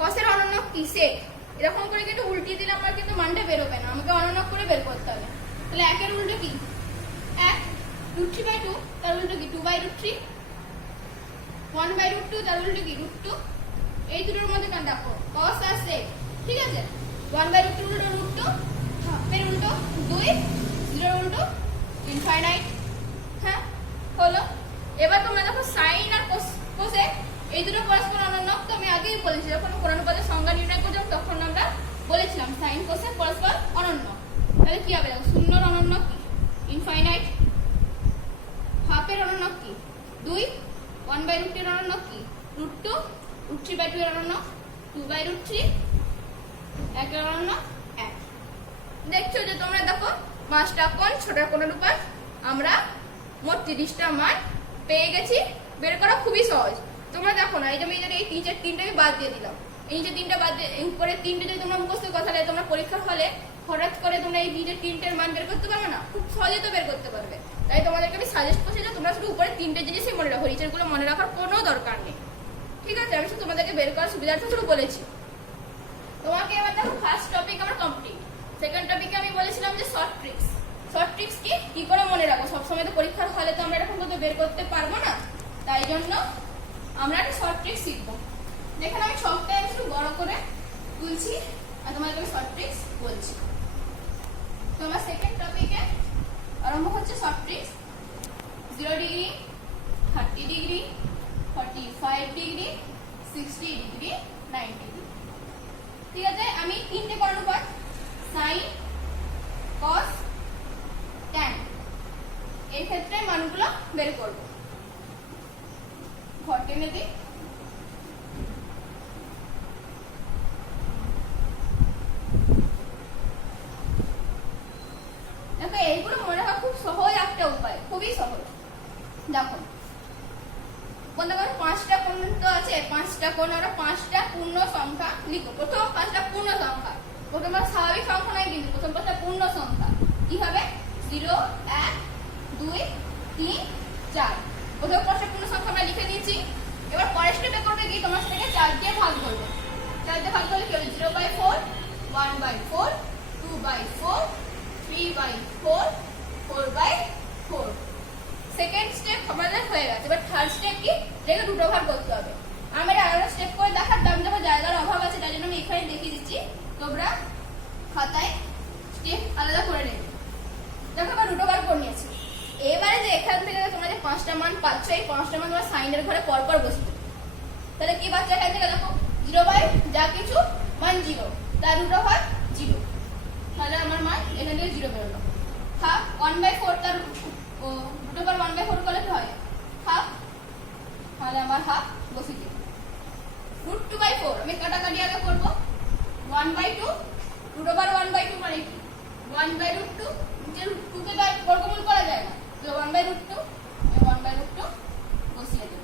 কসের অনন্যক কি? sec। এরকম করে কিন্তু উল্টে দিলে আমার কিন্তু মানটা বের হবে না, আমাকে অনন্যক করে বের করতে হবে। তাহলে 1 এর উল্টো কি? 1 √3/2, তার উল্টো কি? 2/√3। 1/√2 তার উল্টো কি? √2। এই দুটোর মধ্যে কোন দেখো cos আর sec, ঠিক আছে? 1/√2 উল্টো √2, হাফের উল্টো 2, 0 এর উল্টো ইনফাইনাইট। হ্যাঁ, হলো। এবার তোমরা দেখো sin আর cosec এই দুটো পরস্পর অনন্যক। তো আমি আগেই বলেছি, যখন কোণানুপাতের সংজ্ঞা নির্ণয় করতাম তখন আমরা বলেছিলাম sin cosec পরস্পর অনন্যক। তাহলে কি হবে? দেখো 0 এর অনন্যক কি? ইনফাইনাইট। হাফের অনন্যক কি? 2, 1/√2 এর অনন্যক কি? √2, √3/2 এর অনন্যক 2/√3, 1 এর অনন্যক 1। দেখছো যে তোমরা দেখো 5টা কোণ, ছোট কোণানুপাত, আমরা মোট 30টা মান পেয়ে গেছি। বের করা খুবই সহজ। তোমরা দেখো না, এই যে আমি এই নিচের 3টা আমি বাদ দিয়ে দিলাম, এই নিচের 3টা বাদ দিয়ে উপরে 3টে যদি তোমরা মুখস্থ কথা বলে তোমরা পরীক্ষার হলে হঠাৎ করে তোমরা এই নিচের 3টের মান বের করতে পারবে না, খুব সহজে তো বের করতে পারবে। তাই তোমাদেরকে আমি সাজেস্ট করছি যে তোমরা শুধু উপরে 3টে জিনিসই মনে রাখো, নিচেরগুলো মনে রাখার কোনো দরকার নেই, ঠিক আছে? আমি শুধু তোমাদেরকে বের করার সুবিধার্থে শুধু বলেছি। তোমাকে এবার দেখো ফার্স্ট টপিক আমার কমপ্লিট। সেকেন্ড টপিকে আমি বলেছিলাম যে শর্ট ট্রিক্স। শর্ট ট্রিক্স কি করে মনে রাখবো? সবসময় তো পরীক্ষার হলে তো আমরা এরকম করে বের করতে পারবো না, তাই জন্য আমরা একটা শর্ট ট্রিক্স শিখবো। যেখানে আমি সবটাই একটু বড় করে তুলছি আর তোমাদেরকে আমি শর্ট ট্রিক্স বলছি। তো আমার সেকেন্ড টপিকে আরম্ভ হচ্ছে short tricks. 0 degree, 30 degree, 45 degree, 60 degree, 90 degree, ঠিক আছে? আমি 3টে কোণানুপাত sin, cos, tan এই ক্ষেত্রে মানগুলো বের করব। ঘর টেনে দিই। দেখো এইগুলো মনে রাখা খুব সহজ একটা উপায়, খুবই সহজ। দেখো কোনটা 5টা কোণ তো আছে, 5টা কোণ আমরা 5টা পূর্ণ সংখ্যা লিখবো। প্রথম 5টা পূর্ণ সংখ্যা, প্রথম স্বাভাবিক সংখ্যা নয় কিন্তু, প্রথম 5টা পূর্ণ সংখ্যা। কি হবে? 0, 1, 2, 3, 4। প্রথম 5টা পূর্ণ সংখ্যা আমরা লিখে দিয়েছি। এবার পরের স্টেপে করবে কি? তোমার সেটাকে 4 দিয়ে ভাগ করবে। 4 দিয়ে ভাগ করলে কি হবে? 0/4, 1/4, 2/4, 3/4, 4/4। সেকেন্ড স্টেপ আমাদের হয়ে গেছে। এবার থার্ড স্টেপ কি? এটাকে দুটো ভাগ করতে হবে। আমি এটা আলাদা স্টেপ করে দেখাতাম, যখন জায়গার অভাব আছে তাই জন্য আমি এখানে দেখিয়ে দিচ্ছি, তোমরা খাতায় স্টেপ আলাদা করে নেবে। দেখো আমরা দুটো ভাগ করে নিয়েছি। এবারে যে এখান থেকে তোমরা যে 5টা মান পাচ্ছ, এই 5টা মান তোমরা সাইনের ঘরে পরপর বসবে। তাহলে কি বাচ্চা এখান থেকে দেখো 0 যা কিছু মান 0, তার দুটো ভাগ 0, তাহলে আমার মান এখান থেকে 0 বেরোলো। হাফ 1/4, তার দুটো বার 1/4 করলে কি হয়? হাফ, তাহলে আমার হাফ বসে যাবে। √2/4 আমি কাটাকাটি আগে করবো। 1/2, দুটো বার 1/2 মানে কি? 1/√2, যে 2 কে বর্গমূল করা যায় না, তো 1/√2, 1/√2 বসিয়ে দেব।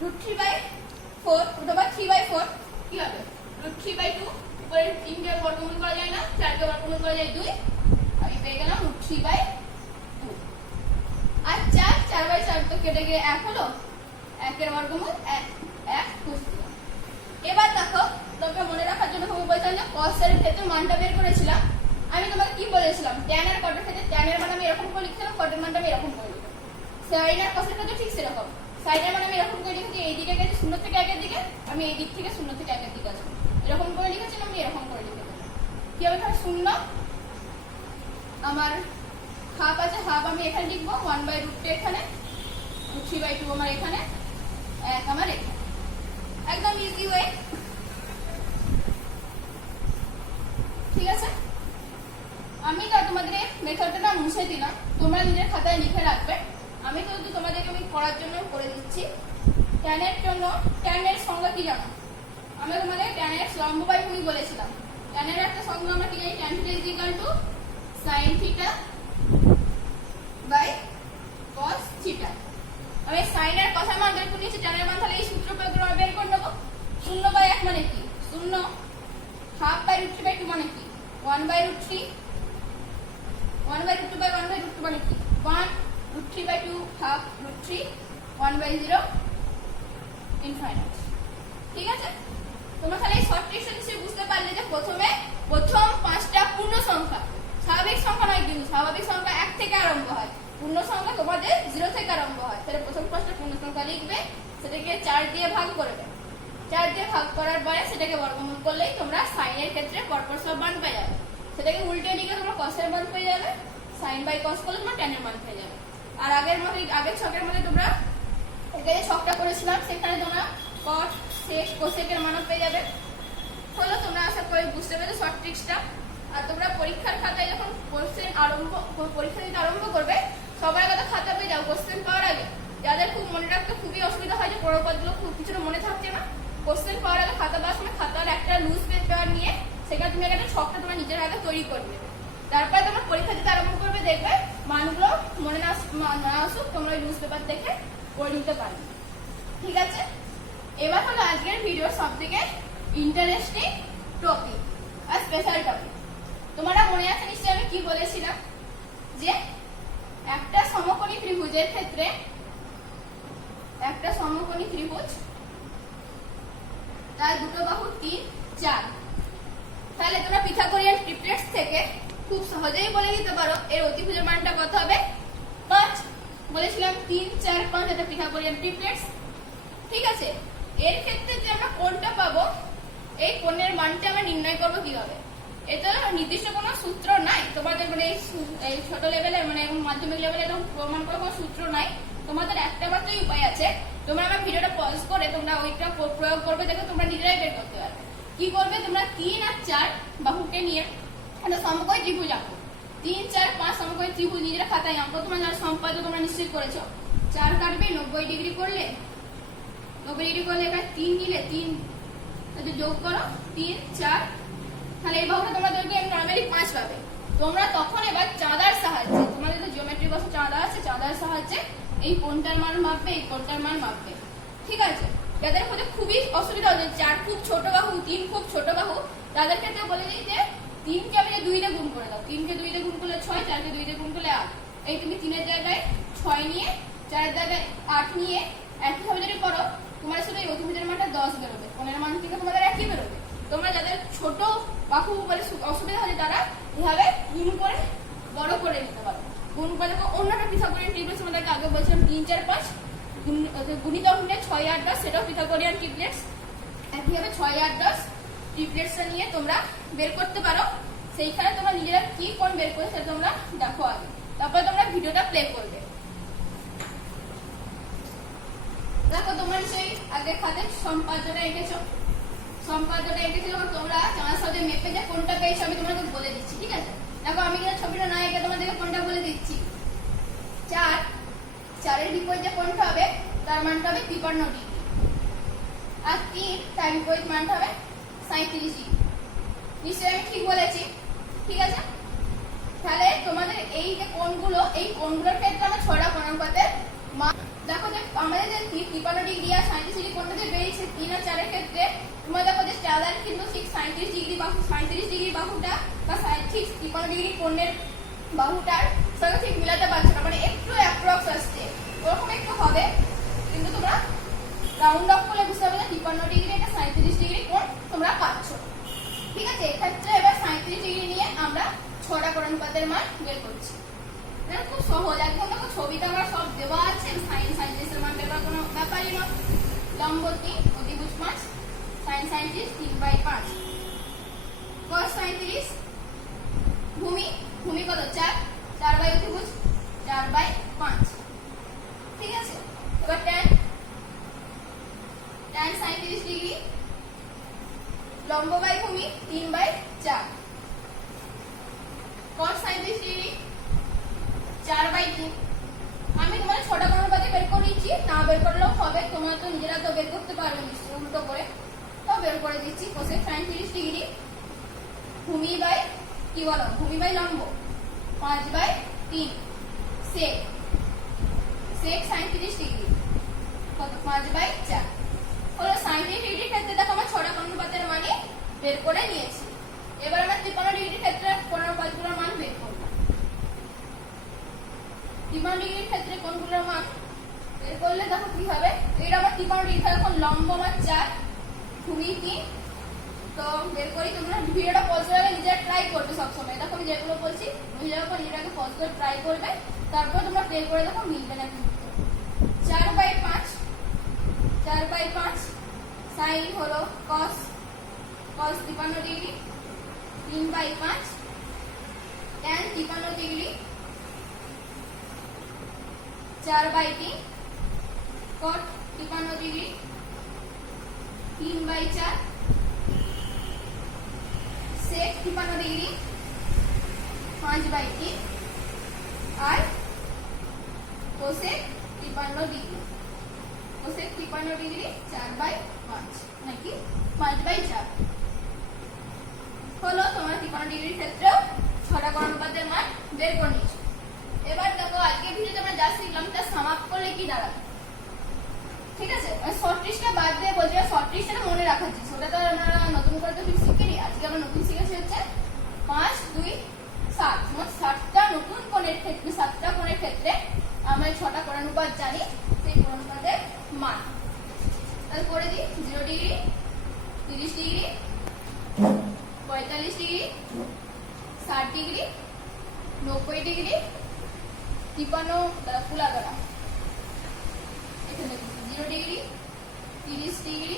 √3/4, দুটো বার 3/4 কি হবে? √3/2, উপরে 3 কে বর্গমূল করা যায় না, 4 কে বর্গমূল করা যায় 2, আমি পেয়ে গেলাম √3/2। আর 4/4 তো কেটে গিয়ে 1 হলো, 1 এর বর্গমূল 1 বসিয়ে দিলাম। এবার দেখো তোমরা মনে রাখার জন্য আমি বলছিলাম যে cos এর ক্ষেত্রে মানটা বের করেছিলাম। আমি তোমাকে কি বলেছিলাম? tan আর cot এর ক্ষেত্রে tan এর মান আমি এরকম করে লিখছিলাম, cot এর মানটা আমি এরকম করে লিখলাম। sin আর cos এর ক্ষেত্রে ঠিক সেরকম। sin এর মান আমি এরকম করে লিখেছি, এই দিকে গেছে 0 থেকে 1 এর দিকে, আমি এই দিক থেকে 0 থেকে 1 এর দিকে আসবো। এরকম করে লিখেছিলাম, আমি এরকম করে লিখে দেবো। কি হবে? তাহলে 0 আমার হাফ আছে, হাফ আমি এখানে লিখবো, 1/√2 এখানে, 3/2 আমার এখানে, 1 আমার এখানে। একদম ইজি ওয়ে, ঠিক আছে? আমি তোমাদের এই মেথডটা না মুছে দিলাম, তোমরা নিজের খাতায় লিখে রাখবে। আমি তো তোমাদেরকে আমি করার জন্য করে দিচ্ছি। tan এর জন্য tan এর সংজ্ঞা কি জানো? আমরা তোমাদের tan x লম্ব বাই ভূমি বলেছিলাম। tan এর একটা সংজ্ঞা আমরা কি জানি? tan θ sin θ by cos θ। আমি sin এর কথা মান বের করে নিয়েছি, tan এর মান তাহলে এই সূত্র প্রয়োগ করে বের করে নেব। 0/1 মানে কি? 0। হাফ বাই √3 বাই 2 মানে কি? 1/√3। 1/√2 বাই 1/√2 মানে কি? 1 √3 বাই 2 হাফ √3 1/0 ইনফাইনাইট। ঠিক আছে, তোমরা তাহলে এই শর্ট ট্রিক্স হিসেবে বুঝতে পারলে যে প্রথম পাঁচটা পূর্ণ সংখ্যা, স্বাভাবিক সংখ্যা নয় কিন্তু স্বাভাবিক সংখ্যা 1 থেকে আরম্ভ হয়, পূর্ণ সংখ্যা তোমাদের 0 থেকে আরম্ভ হয়। তাহলে প্রথম পাঁচটা পূর্ণ সংখ্যা লিখবে, সেটাকে 4 দিয়ে ভাগ করবে। 4 দিয়ে ভাগ করার পরে সেটাকে বর্গমূল করলেই তোমরা sin এর ক্ষেত্রে পরপর সব মান পেয়ে যাবে। সেটাকে উল্টে দিকে তোমরা cos এর মান পেয়ে যাবে, sin বাই cos করলে তোমরা tan এর মান পেয়ে যাবে। আর আগের ছকের মধ্যে তোমরা এখানে ছকটা করেছিলাম, সেখানে তোমরা cot sec cosec এর মান পেয়ে যাবে। হলো, তোমরা আশা করি বুঝতে পেরেছো শর্ট ট্রিক্সটা। আর তোমরা পরীক্ষার খাতায় যখন পরীক্ষা দিতে আরম্ভ করবে, সবার আগে খাতা পেয়ে যাও কোশ্চেন পাওয়ার আগে। যাদের খুব মনে রাখতে খুবই অসুবিধা হয়, যে পড়াগুলো খুব কিছুটা মনে থাকছে না, কোশ্চেন পাওয়ার আগে খাতা দেওয়ার সময় খাতার একটা লুজ পেপার নিয়ে সেখানে তুমি একটা ছকটা তোমার নিজের আগে তৈরি করবে। তারপরে তোমরা পরীক্ষা দিতে আরম্ভ করবে, দেখবে মানগুলো মনে না আসুক, তোমরা লুজ পেপার দেখে করে নিতে পারবে। ঠিক আছে, এবার হলো আজকের ভিডিওর সবথেকে ইন্টারেস্টিং টপিক আর স্পেশাল টপিক। তোমরা মনে আছে নিশ্চয়ই আমি কি বলেছিলাম, যে একটা সমকোণী ত্রিভুজের ক্ষেত্রে একটা সমকোণী ত্রিভুজ তার দুটো বাহু 3, 4। তাহলে তোমরা পিথাগোরিয়ান ট্রিপ্লেটস থেকে খুব সহজেই বলে দিতে পারো এর অতিভুজের মানটা কত হবে? 5। বলেছিলাম 3, 4, 5 এটা পিথাগোরিয়ান ট্রিপ্লেটস। ঠিক আছে, এর ক্ষেত্রে যে আমরা কোণটা পাবো, এই কোণের মানটা আমরা নির্ণয় করব কিভাবে? এটা নির্দিষ্ট কোনো সূত্র নাই তোমাদের, মানে এই ছোট লেভেলে মানে মাধ্যমিক লেভেলে এরকম প্রমাণ করার কোনো সূত্র নাই। তোমাদের একটা মাত্রই উপায় আছে, তোমরা আমার ভিডিওটা পজ করে তোমরা ওইটা প্রয়োগ করবে, দেখো তোমরা নিজেরাই বের করতে পারবে। কি করবে? তোমরা 3 আর 4 বাহুকে নিয়ে একটা সমকোণী ত্রিভুজ আঁকো। 3, 4, 5 সমকোণী ত্রিভুজ নিজেরা খাতায় আঁকো। তোমরা যারা সম্পাদ্য তোমরা নিশ্চয়ই করেছো। 4 কাটবে, 90 ডিগ্রি করলে 90 ডিগ্রি করলে এখানে 3 নিলে 3 যোগ করো, 3, 4। তাহলে এই বাহুটা তোমাদেরকে নরমালি 5 পাবে। তোমরা তখন এবার চাঁদার সাহায্যে, তোমাদের তো জিওমেট্রি বক্সে চাঁদা আছে, চাঁদার সাহায্যে এই কোণটার মান মাপবে, এই কোণটার মান মাপবে। ঠিক আছে, যাদের মধ্যে খুবই অসুবিধা হচ্ছে, 4 খুব ছোট বাহু, 3 খুব ছোট বাহু, তাদের ক্ষেত্রে বলে দিই যে 3 কে আমি 2 দিয়ে গুণ করে দাও। 3 কে 2 দিয়ে গুণ করলে 6, 4 কে 2 দিয়ে গুণ করলে 8। এই তুমি 3 এর জায়গায় 6 নিয়ে, 4 এর জায়গায় 8 নিয়ে একইভাবে যদি করো, তোমার শুধু এই অতিভুজের মানটা 10 বেরোবে, কোণের মান থেকে তোমাদের একই বেরোবে। তোমরা যাদের ছোট বাহু বলে অসুবিধা হচ্ছে, তারা এভাবে গুণ করে বড় করে নিতে পারো। গুণ করে অন্যটা পিথাগোরিয়ান ট্রিপ্লেটস তোমাদেরকে আগে বলছিলাম, 3, 4, 5 গুণিতক নিয়ে 6, 8, 10, সেটাও পিথাগোরিয়ান ট্রিপ্লেটস। একইভাবে 6, 8, 10 ট্রিপ্লেটসটা নিয়ে তোমরা বের করতে পারো। সেইখানে তোমরা নিজেরা কি কোণ বের করে সেটা তোমরা দেখো আগে, তারপরে তোমরা ভিডিওটা প্লে করবে। দেখো তোমরা সেই আগে খাতে সম্পাদ্যটা এঁকেছো, যখন তোমরা চাঁদার সাথে মেপে যে কোনটা পেয়েছো আমি তোমাদের বলে দিচ্ছি। ঠিক আছে, দেখো আমি কিন্তু ছবিটা না এঁকে তোমাদেরকে কোনটা বলে দিচ্ছি। 4 এর বিপরীতে কোনটা হবে? তার মানটা হবে 53 ডিগ্রি। আর 3 তার বিপরীত মানটা হবে 37 ডিগ্রি। নিশ্চয়ই আমি ঠিক বলেছি? ঠিক আছে, তাহলে তোমাদের এই যে কোণগুলো, এই কোণগুলোর ক্ষেত্রে আমরা 6টা কোণানুপাতের মান দেখো, যে আমাদের যে 53 ডিগ্রি আর 37 ডিগ্রি কোণটা যে বেরিয়েছে 3 আর 4 এর ক্ষেত্রে, তোমরা দেখো যে চাঁদার কিন্তু ঠিক 37 ডিগ্রি বাহু, 37 ডিগ্রি বাহুটা বা ঠিক 53 ডিগ্রি কোণের বাহুটার সঙ্গে ঠিক মিলাতে পারছো না, মানে একটু অ্যাপ্রক্স আসছে, ওরকম একটু হবে। কিন্তু তোমরা রাউন্ড অফ করলে বুঝতে পারবে 53 ডিগ্রি এটা 37 ডিগ্রি কোণ তোমরা পাচ্ছ। ঠিক আছে, এক্ষেত্রে এবার 37 ডিগ্রি নিয়ে আমরা 6টা কোণানুপাতের মান বের করছি। খুব সহজ, একদম দেখো ছবিটা আমার সব দেওয়া আছে, সাইন 37 এর মান বের করার কোনো ব্যাপারই না। লম্ব 3, অতিভুজ 5, sin 37 3/5, cos 37, ভূমি কত? 4, 4 বাই অতিভুজ 4/5। ঠিক আছে, এবার tan 37 ডিগ্রি, লম্ব বাই ভূমি 3/4, cos 37 ডিগ্রি 4/3। আমি তোমাদের ছটা কোণ অনুপাতে বের করে দিচ্ছি, না বের করলেও হবে, তোমরা তো নিজেরা তো বের করতে পারবে নিশ্চয়ই উল্টো করে, তো বের করে দিচ্ছি। কোসেক sin 30 ডিগ্রি ভূমি বাই কি বলো, ভূমি বাই লম্ব 5/3 sec sin 30 ডিগ্রি কত 5/4 হলো। sin 30 ডিগ্রির ক্ষেত্রে দেখো আমরা ছটা কোণ অনুপাতের মানে বের করে নিয়েছি। এবার আমরা 53 ডিগ্রির ক্ষেত্রে কোণ অনুপাতগুলোর মান বের করব। 53 ডিগ্রির ক্ষেত্রে কোণগুলোর মান বের করলে দেখো কি হবে, এটা আমার 53 ডিগ্রি এখন লম্ব আমার 4 ভূমি 3, তো বের করি। তোমরা ভিডিওটা পজ করে নিজেরা ট্রাই করবে সব সময়, দেখো আমি যেগুলো বলছি নিজেরা নিজেরাকে পজ করে ট্রাই করবে, তারপর তোমরা বের করে দেখো মিলবে না কিন্তু। 4/5 sin হলো cos 53 degree 3/5 tan 53 degree 4/3 cot 53 degree 3/4 sec 53 degree 5/3 আর cosec 53 ডিগ্রি 4/5 নাকি 5/4 হলো। তোমার 53 ডিগ্রির ক্ষেত্রেও ছটা কোণ অনুপাতের মান বের করে নিয়েছো। এবার দেখো আজকে ভিডিওতে আমরা যা শিখলাম তা সাম আপ করলে কি দাঁড়াবে, ঠিক আছে? শর্ট ট্রিকটা বাদ দিয়ে বলছি, শর্ট ট্রিকটা মনে রাখার জিনিস, ওটা তো আমরা নতুন করে তো ঠিক শিখিনি। আজকে আমরা নতুন শিখেছি হচ্ছে 5 2 7, মোট 7টা নতুন কোণের ক্ষেত্রে, 7টা কোণের ক্ষেত্রে আমরা 6টা কোণ অনুপাত জানি, সেই কোণ অনুপাতের মান তাহলে করে দিই। 0 degree 30 degree 45 degree 60 degree 90 degree 53 ফুলা দ্বারা এখানে 0 degree 30 degree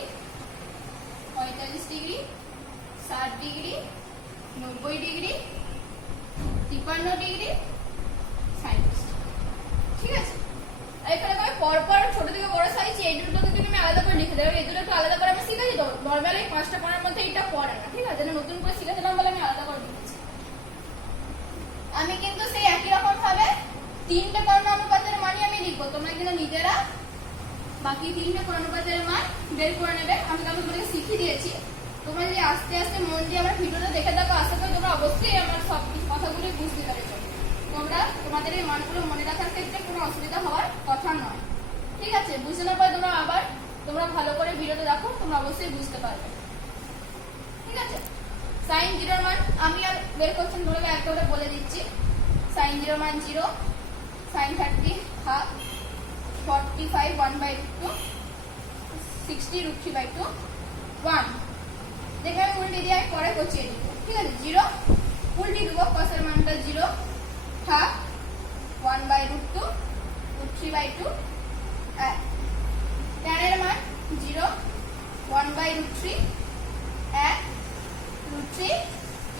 45 degree 60 degree 90 degree 53 degree 60, ঠিক আছে? আর এখানে আমি পরপর ছোট থেকে বড় সাইজ এই দুটোকে যদি আমি আলাদা করে লিখে দেবো, এই দুটো একটু আলাদা করে আমি শিখেছি তো, নর্মালি 5টা কোণের মধ্যে এটা পড়ে না, ঠিক আছে? নতুন করে শিখেছিলাম বলে আমি আলাদা করে লিখেছি। আমি কিন্তু সেই একই রকম ভাবে 3টে কোণ অনুপাতের মানই আমি লিখবো, তোমরা কিন্তু নিজেরা বাকি 3টে কোণ অনুপাতের মান বের করে নেবে। আমি তোমাদেরকে শিখিয়ে দিয়েছি, তোমরা যদি আস্তে আস্তে মন দিয়ে আমার ভিডিওটা দেখে থাকো, আশা করি তোমরা অবশ্যই আমার সব কথাগুলো বুঝতে পেরেছো। তোমরা তোমাদের এই মানগুলো মনে রাখার ক্ষেত্রে কোনো অসুবিধা হওয়ার কথা নয়, ঠিক আছে? বুঝতে না পারলে তোমরা ভালো করে ভিডিওটা দেখো, তোমরা অবশ্যই বুঝতে পারবে, ঠিক আছে? sin 0 মান আমি আর বের করছি না, তোমাকে একটা করে বলে দিচ্ছি। sin 0 মান 0, sin 30 half 45 1/2 60 √3/2 1, দেখে আমি উল্টে দিয়ে আমি পরে করছি এদিকে, ঠিক আছে? 0 উল্টে দেবো, cos এর মানটা 0 half 1/√2 √3/2 tan এর মান 0 1/√3 √3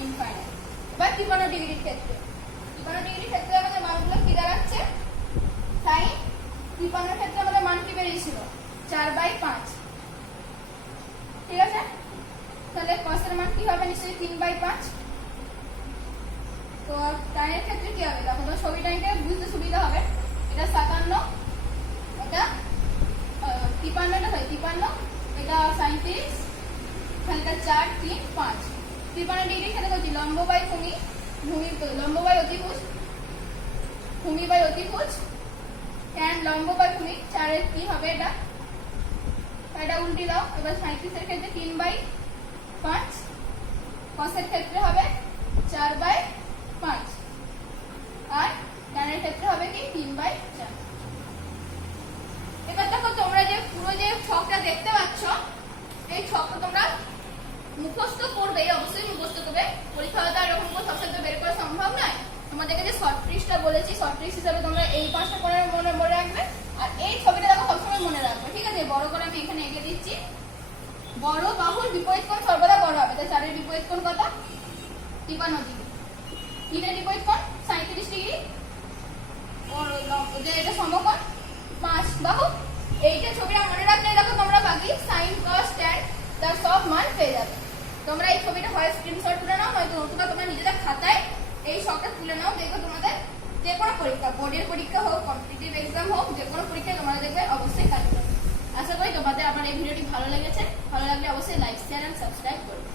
ইনফাইনাইট। এবার 53 ডিগ্রির ক্ষেত্রে, 53 ডিগ্রির ক্ষেত্রে আমাদের মানগুলো কি দাঁড়াচ্ছে? sin 53 ক্ষেত্রে আমাদের মান কি বেরিয়েছিল 4/5, ঠিক আছে? তাহলে cos এর মান কি হবে নিশ্চয়ই 3/5। তো tan এর ক্ষেত্রে কি হবে, দেখো তো ছবিটা বুঝতে সুবিধা হবে। এটা 57, এটা 53, এটা 53, এটা sin 30, এখানে 4 3 5। 53 ডিগ্রি ক্ষেত্রে করছি লম্ব বাই ভূমি, লম্ব বাই অতিভুজ, ভূমি বাই অতিভুজ, tan লম্ব বাই ভূমি 4 এর কি হবে, এটা উল্টে দাও। এবার 37 এর ক্ষেত্রে 3/5, cos এর ক্ষেত্রে হবে 4/5, আর tan এর ক্ষেত্রে হবে কি 3/4। এবার দেখো তোমরা যে পুরো যে ছকটা দেখতে পাচ্ছ, এই ছকটা তোমরা মুখস্থ করবে, অবশ্যই মুখস্থ করবে। পরীক্ষা হতে এরকম করে সবসময় বের করা সম্ভব নয়। তোমাদেরকে যে শর্ট ট্রিকটা বলেছি, শর্ট ট্রিক হিসেবে তোমরা এই 5টা কোণের মনে রাখবে, আর এই ছবিটা দেখো সবসময় মনে রাখবে, ঠিক আছে? বড় করে আমি এখানে এঁকে দিচ্ছি। বড় বাহুর বিপরীত কোণ সর্বদা বড় হবে, তাই 4 এর বিপরীত কোণ কত? 53 ডিগ্রি। 3 এর বিপরীত কোণ 37 ডিগ্রি, এটা সমকোণ 5 বাহু। এইটা ছবিটা মনে রাখলে দেখো তোমরা বাকি sin cos tan তার সব মান পেয়ে যাবে। তোমরা এই ছবিটা হয় স্ক্রিনশট তুলে নাও, নয়তো তোমরা নিজেদের খাতায় এই সবটা তুলে নাও, দেখো তোমাদের যে কোনো পরীক্ষা বোর্ডের পরীক্ষা হোক, কম্পিটিটিভ এক্সাম হোক, যে কোনো পরীক্ষা তোমরা দেখবে অবশ্যই কাজ করবে। আশা করি তোমাদের আমার এই ভিডিওটি ভালো লেগেছে। ভালো লাগলে অবশ্যই লাইক, শেয়ার এন্ড সাবস্ক্রাইব করবে।